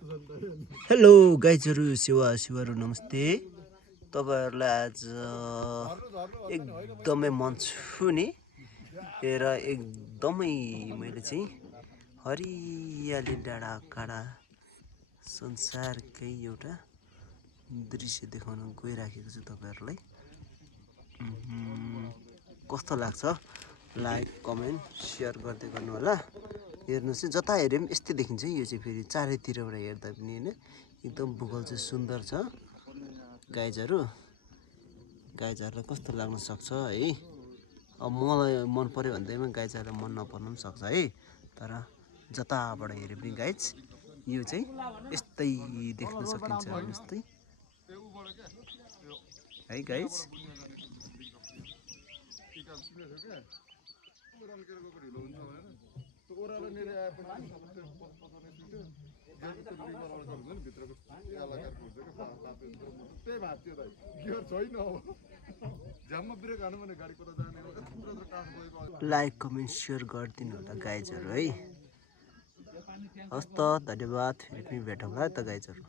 Hello गाइजहरू शिवहरू नमस्ते तपाईँहरूलाई आज एकदमै मन छु नि र एकदमै मैले चाहिँ हरियाली डाँडा काँडा संसारकै एउटा दृश्य देखाउन गइराखेको छु तपाईँहरूलाई। कस्तो लाग्छ लाइक कमेन्ट सेयर गर्दै गर्नु होला। हेर्नुहोस् है जता हेरे पनि यस्तै देखिन्छ यो चाहिँ फेरि चारैतिरबाट हेर्दा पनि होइन एकदम भूगोल चाहिँ सुन्दर छ। गाइजहरूलाई कस्तो लाग्न सक्छ है। अब मलाई मन पर्यो भन्दैमा गाइजहरूलाई मन नपर्न पनि सक्छ है। तर जताबाट हेरे पनि गाइज यो चाहिँ यस्तै देख्न सकिन्छ जस्तै है गाइज। लाइक कमेन्ट सेयर गरिदिनु होला गाइजहरू है। हस् त धन्यवाद। फेरि पनि भेटौँला त गाइजहरू।